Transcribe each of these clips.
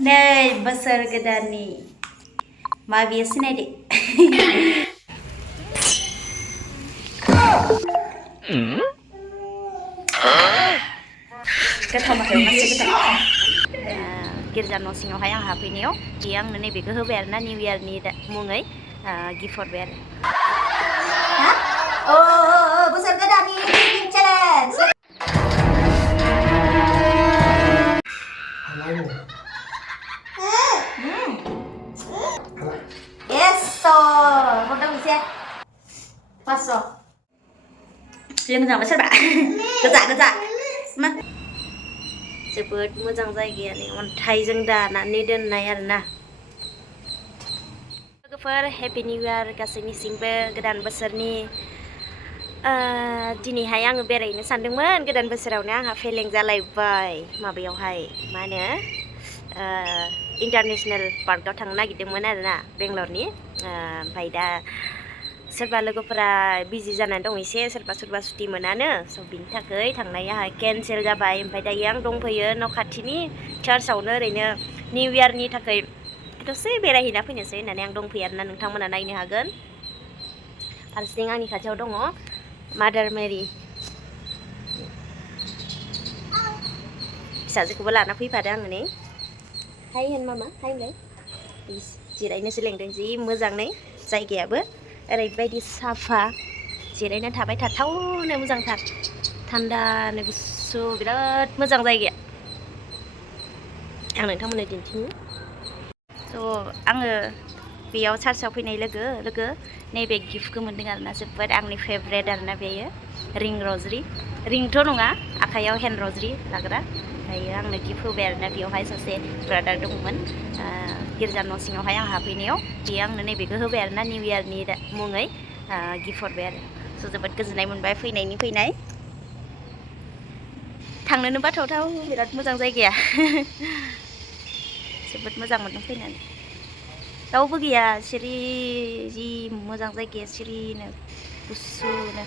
Nei bosoor godaanni maaf sinaydhe. Goथाव माथो मासे गोथाव. गिर्जा न' सिङावहाय आं हाबफैनायाव बियो आंनो नैबेखौ होबाय आरोना निउ इयारनि मुङै गिफ्ट हरबाय आरो. बोसोर गोदाननि drinking challenge. Eso, hordang bisa. Paso. Loंजाबाय सोरबा गोजा मा जोबोद मोजां जायगायानो अन्थाइजों दानानै दोननाय आरोना. लोगोफोर हेपि निउ इयार गासैनिसिमबो गोदान बोसोरनि दिनैहाय आङो बेरायनो सानदोंमोन. गोदान बोसोरावनो आंहा फेलें जालायबाय माबायावहाय मा होनो इन्टारनेशनेल पार्कआव थांनो नागिरदोंमोन आरोना बेंगलरनि. ओमफ्राय दा सोरबा लोगोफोरा बिजि जानानै दं एसे, सोरबा सुटि मोनानो, स' बिनि थाखाय थांनाया केनसेल जाबाय. ओमफ्राय दायो आं दंफैयो न' खाथिनि चार्चआवनो ओरैनो निउ इयारनि थाखाय दसे बेरायहैना फैनोसै होननानै आं दंफैयो आरोना. नोंथांमोना नायनो हागोन. फारसेथिं आंनि खाथियाव दङ मादार मेरि, फिसाजोखौबो लाना फैफादो आङो नै. हाय होन मामा, हाय होनलाय. जिरायनोसो लेंदों, जि मोजां नै जायगायाबो ओरैबायदि साफा, जिरायना थाबाय थाथावनो मोजांथार, थान्दानो गुसु, बिराद मोजां जायगाया. आं नोंथांमोननो दिन्थिनि. स' आङो बेयाव चार्चआव फैनाय लोगो नैबे गिफ्टखौ मोन्दों आरोना. जोबोद आंनि फेभरेट आरोना बेयो रिं र'जरि, रिंथ' नङा, आखाइयाव हेन्ड र'जरि लाग्रा. ओमफ्रायो आंनो गिफ्ट होबाय आरोना. बेयावहाय सासे ब्रादार दंमोन गिर्जा न' सिङावहाय आं हाबफैनायाव, बियो आंनो नैबेखौ होबाय आरोना निउ इयारनि मुङै गिफ्ट हरबाय आरो. स' जोबोद गोजोननाय मोनबाय फैनाय. थांनोनो बाथावथाव, बिराद मोजां जायगाया. जोबोद मोजां मोनदों फैनानै. रावबो गैया, सिरि, जि मोजां जायगाया, सिरिनो गुसुनो.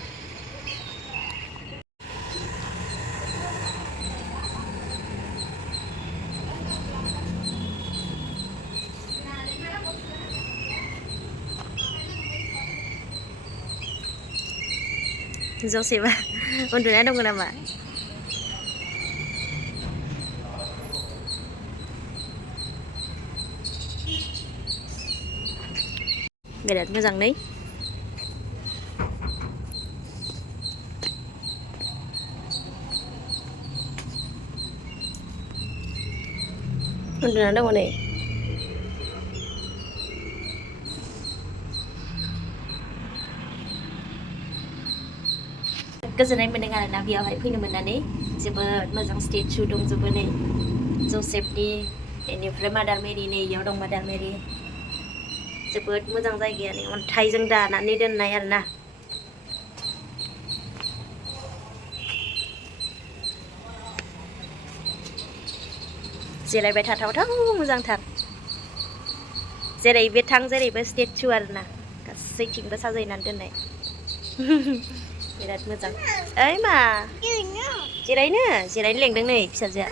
जसेबा उन्दुना दङ नामा? बिराद मोजां नै. उन्दुना दङ नै. गोजोननाय मोनदों आरोना बेयावहाय फैनो मोननानै. जोबोद मोजां स्टेचु दंजोबो नै जसेफनि, बेनिफ्राय मादार मेरि, नै इयाव दं मादार मेरि. जोबोद मोजां जायगाया नै अन्थाइजों दानानै दोननाय आरोना. जिरायबाय थाथावथाव मोजांथार, जेरैबो थां जेरैबो स्टेचु आरोना, गासैथिंबो साजायनानै दोननाय. बिराद मोजां. ओइ मा जिरायनो लेंदों नै फिसाजोआ.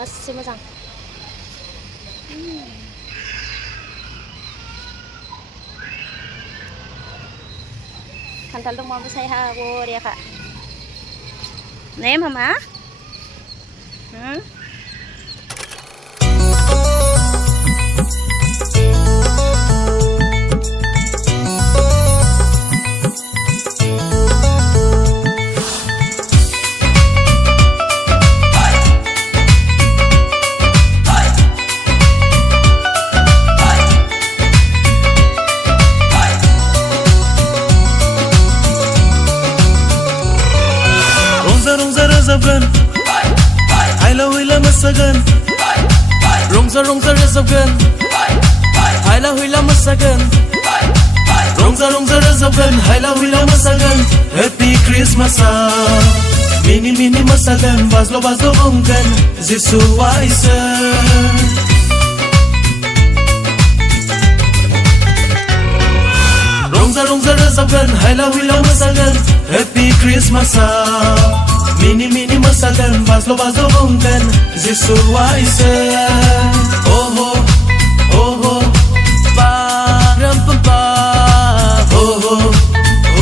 masih मोजां. Kantal dong mau saya ya kak. Nih mama. Hayla huyla masagan Rongza rongza rezagan Hayla huyla masagan Rongza rongza rezagan Hayla huyla masagan Happy Christmas Mini mini mosagan bazlo bazlo onggan Zisuwa isa Rongza rongza rezapkan Haila huila mosagan Happy Christmas Mini mini mosagan bazlo bazlo onggan Zisuwa isa Oh oh oh oh Pa ram pam pa Oh oh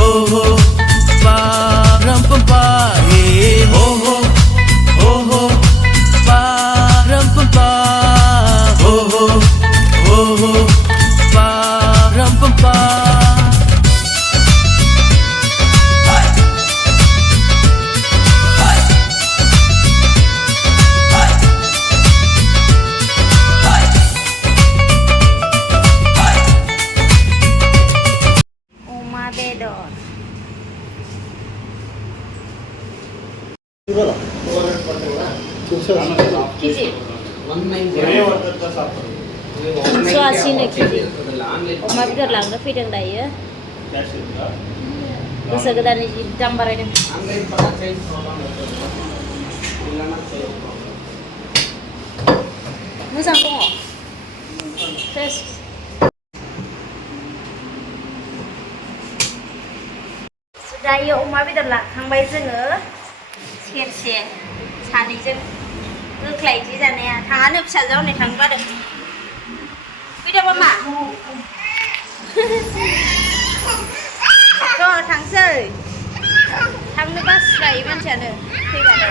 oh oh Pa ram pam pa Oh oh oh oh Pa ram pam pa Oh oh oh oh Pa ram pam pa Kiji. 180 kiji. Oma बेदर लांनो फैदों दायो. बोसोर गोदाननि दाम बारायदों. मोजां दङ. फ्रेस. दायो अमा बेदर लाखांबाय जोङो सेरसे सानैजों गोख्ला इदि जानाया थाङानो फिसाजो हनै थांनो बादों फैदो मामा थ' थांसै थांनो बास्लायो मानसियानो फैबानो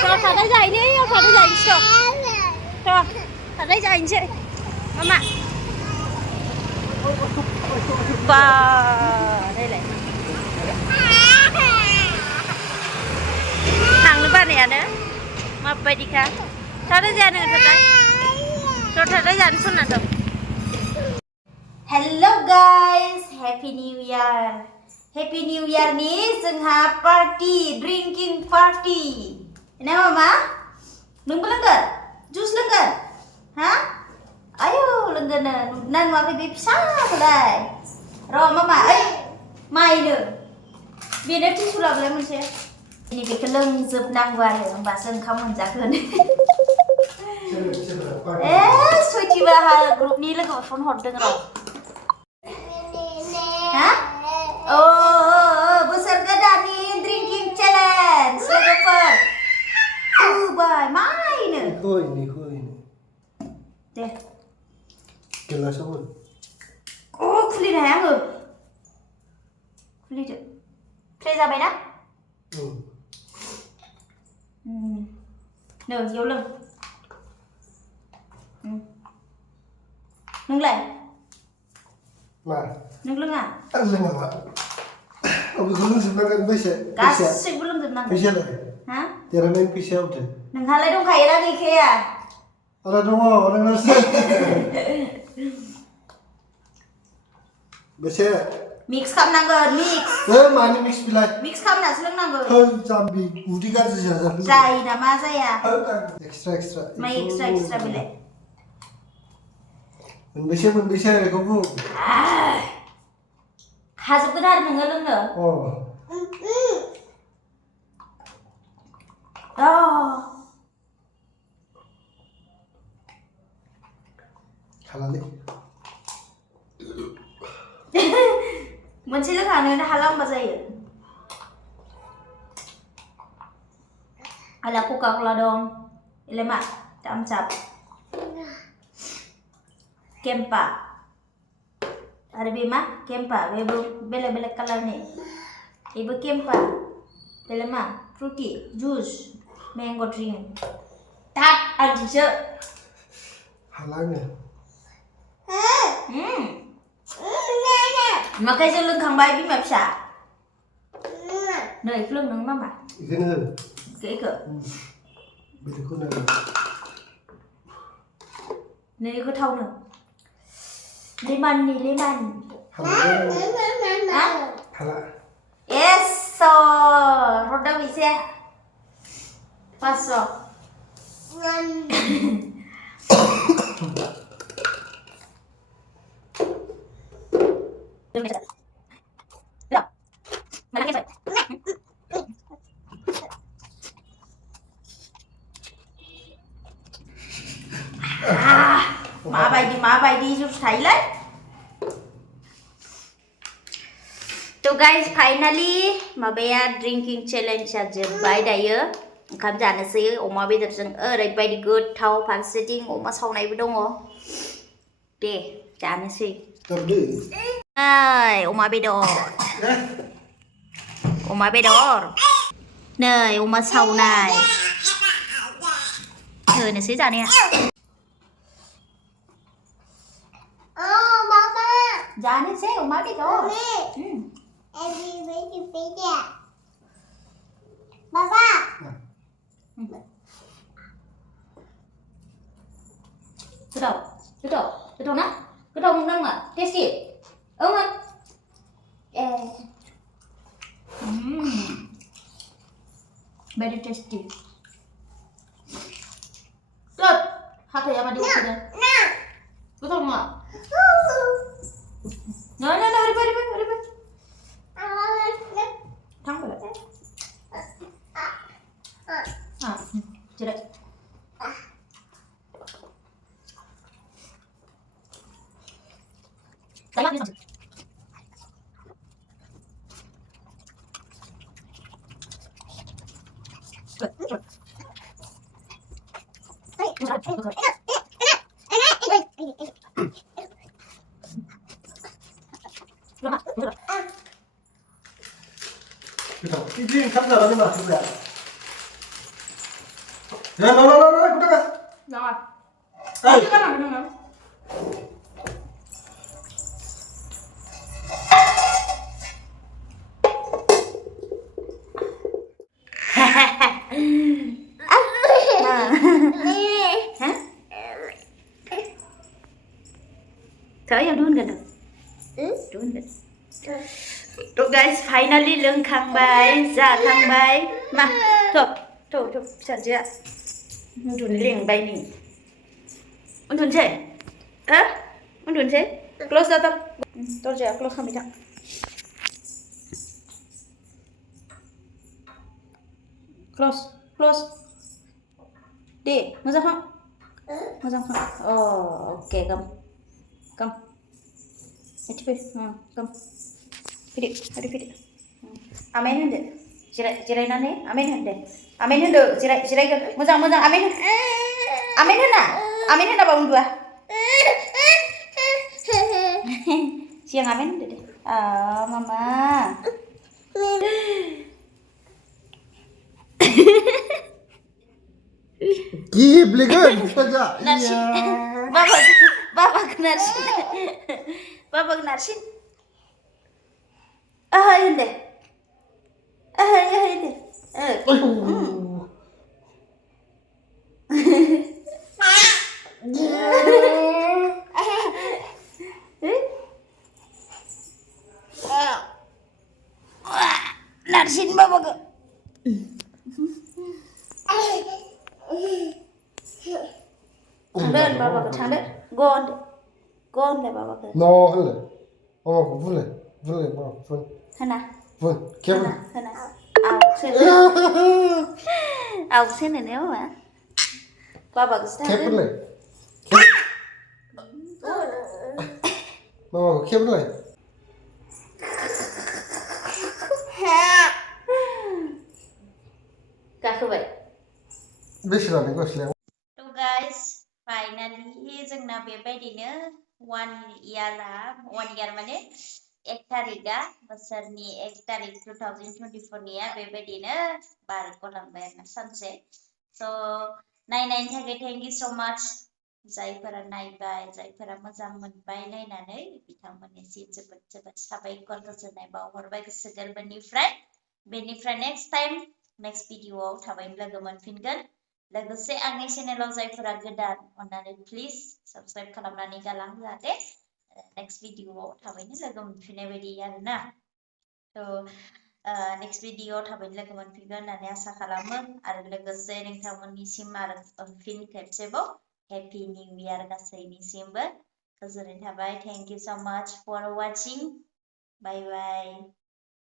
थ' थादाय जाहैनो याव थादाय जाहैनोसै थ' थादाय जाहैनोसै मामा बा नायलाय थांनो बानायानो माबायदिखा थादाय जानो थादाय जानो सनना दं hello guys happy new year नि जोंहा पार्टी ड्रिंकिं पार्टी ना मामा नोंबो लोंगोन जुस लोंगोन हा आयौ लोंगोन ना नुवाखै बे फिसाखौलाय र' मामा ओइ माइनो बेनो टिसु लाबोलाय मोनसे दिनै बेखौ लोंजोबनांगौ आरो होमबासो ओंखाम मोनजागोन सयथिबाहा ग्रुपनि लोगोफोर फन हरदों र' हा अ बोसोर गोदाननि ड्रिंकिं चेलेन्ज लोगोफोर होबाय माइनो दे गेलासआवबो खुलिनो हाया आङो खुलिदो प्ले जाबाय ना नै इयाव लों नोंलाय मा नों लोङा आं लोङा मा बेखौ लोंजोबनांगोन गासैबो लोंजोबनांगोन फैसायालाय हा देरहानायनि फैसाया होदो नोंहालाय दंखायोना गैखाया आरो दङ नोंनावसो बेसे मिक्स खालामनांगोन मिक्स मानि मिक्स बिलाय मिक्स खालामनासो लोंनांगौ जाम्बि उदै गाज्रि जायो नामा जाया एक्सट्रा मा एक्सट्रा बिलाय मोनबेसे बेखौ बुं हाजोबगोन आरो नोङो लोंनो हालालै मोनसे लोंखांनो हाला होमबा जायो आला कका कला दं इलाय मा थामसाप केम्पा आरो बे मा केम्पा बेबो बेलेग बेलेग कालारनि बेबो केम्पा बेलाय मा फ्रुटि जुस मेंग' ड्रिंक तात आदिसो हाला आङो माखायसो लोंखांबाय बिमा फिसा नै इखौ लों नों मामा इखौनो इखौ बेलेगखौनो नै गोथावनो लेमन हाला एस' हरदों एसे 500 हाला माबायदि जुस थायोलै तो गाइस फाइनाली माबाया ड्रिंकिं चेलेन्जआ जोब्बाय दायो ओंखाम जानोसै अमा बेदरजों ओरैबायदि गोथाव फारसेथिं अमा सावनायबो दङ दे जानोसै नै अमा बेदर नै अमा सावनाय होनोसै जानाया जानोसै अमा बेदर गोथाव ना गोथाव मोनदों नङा टेस्टि मोन very tasty Stop हाथाया मादि उखैदों गोथाव नङा No, ओरैबाय थांबाय जिराय 이제 감자라는 맛이야. 야, 너, 구독아. 나와 아이. Thở em đun gần đun gần Tuh guys, finally loंखांबाय जाखांबाय मा थुब फिसाजोआ उन्दुनो लेंबाय नै उन्दुनोसै उन्दुनोसै क्ल'ज दा दरजाया क्ल'ज खालामबाय था क्ल'ज दे मोजां खाम oke kam itu kam fidi amin hende jirai amin hende jirai moजां amin hena bangun dua siang amin hende deh mama Giblegan saja. Narsin. Babak narsin. Hende. Narsin babak. Thằng babak thằng đấy gon đấy babak No, hele. Vule, ma, vule. Hana Vule, kevin. hana ao xin này nếu mà babak thằng Kevin đấy le. Mama, kevin le. गाखोबाय बेसेबां गस्लायाव तो guys finally जोंना बेबायदिनो 1 year माने 1 तारिखआ बोसोरनि 1 तारिख 2024 निया बेबायदिनो बारग'लांबाय आरोना सानसे स' नायनायनि थाखाय थेंक इउ स' माच जायफोरा नायबाय जायफोरा मोजां मोनबाय नायनानै बिथांमोननिसिम जोबोद साबायखर गोजोननाय बावहरबाय गोसो गोरबोनिफ्राय बेनिफ्राय नेक्स्ट भिडिअ'आव थाबैनो लोगो मोनफिनगोन लोगोसे आंनि चेनेलाव जायफोरा गोदान अन्नानै प्लिज साबस्क्राइब खालामनानै गालां जाहाथे नेक्स्ट भिडिअ'आव थाबैनो लोगो मोनफिननाय बायदि आरोना थ' नेक्स्ट भिडिअ'आव थाबैनो लोगो मोनफिनगोन होननानै आसा खालामो आरो लोगोसे नोंथांमोननिसिम आरो फिन खेबसेबाव हेपि निउ इयार गासैनिसिमबो गोजोननाय थाबाय थेंक इउ स' माच फर वाचिं बाय बाय